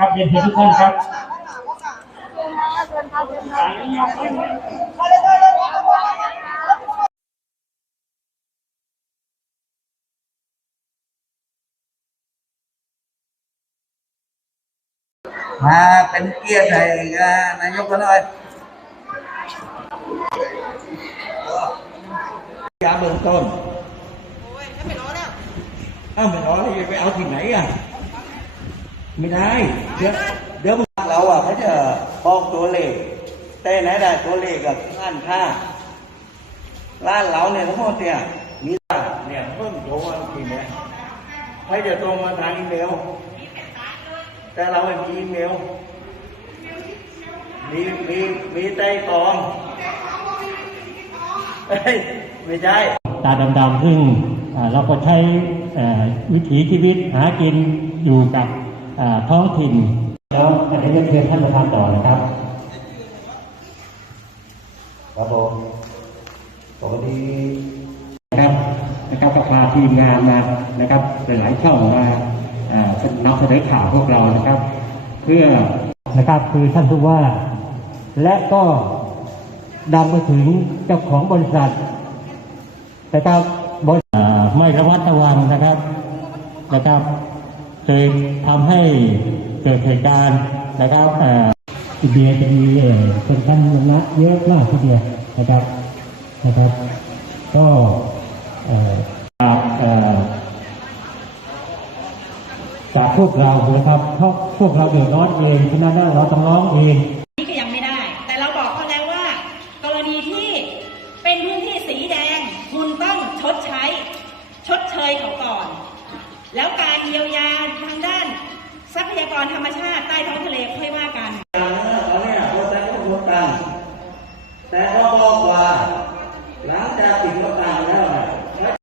ครับเรียนเชิญทุกท่านครับมาเป็นเกียรติให้กับนายกกันหน่อยยาเบื้องต้นอ้าวไม่รอแล้วจะไปเอาที่ไหนอะ ไม่ได้ เดี๋ยวเดี๋ยวเราอะเขาจะบอกตัวเลข แต่ไหนได้ตัวเลขกับร้านค้าร้านเราเนี่ยทั้งหมดเนี่ยมีเนี่ยเพิ่มโทรมาทีเนี้ยให้จะตรงมาทางอีเมล แต่เราไม่มีอีเมลมีมีมีใจกองเอ้ยไม่ใช่ตาดำๆซึ่งเราก็ใช้วิถีชีวิตหากินอยู่กับ ท้องถิ่นแล้วอันนี้จะเชิญท่านประธานต่อนะครับครับผมปกตินะครับนะครับก็พาทีมงานมานะครับหลายๆช่องมาเอ่อนำเสนอข่าวพวกเรานะครับ เพื่อนะครับคือท่านผู้ว่า และก็ดำไปถึงเจ้าของบริษัทนะครับบริษัทไม่ระมัดระวังนะครับนะครับ เลยทำให้เกิดเหตุการณ์นะครับเอ่ออินเดียจะมีเอ่อคนท่านนะเยอะมากทีเดียวนะครับนะครับ ก็จากจากพวกเรานะครับเพราะพวกเราเดือดร้อนเองฉะนั้นเราต้องร้องเองนี่ก็ยังไม่ได้ แต่เราบอกเขาแล้วว่า กรณีที่เป็นพื้นที่สีแดงคุณต้อง เยียวยาทางด้าน ทรัพยากรธรรมชาติใต้ท้องทะเลค่อยว่ากันแต่ก็บอกว่าหลังจากปิดประกา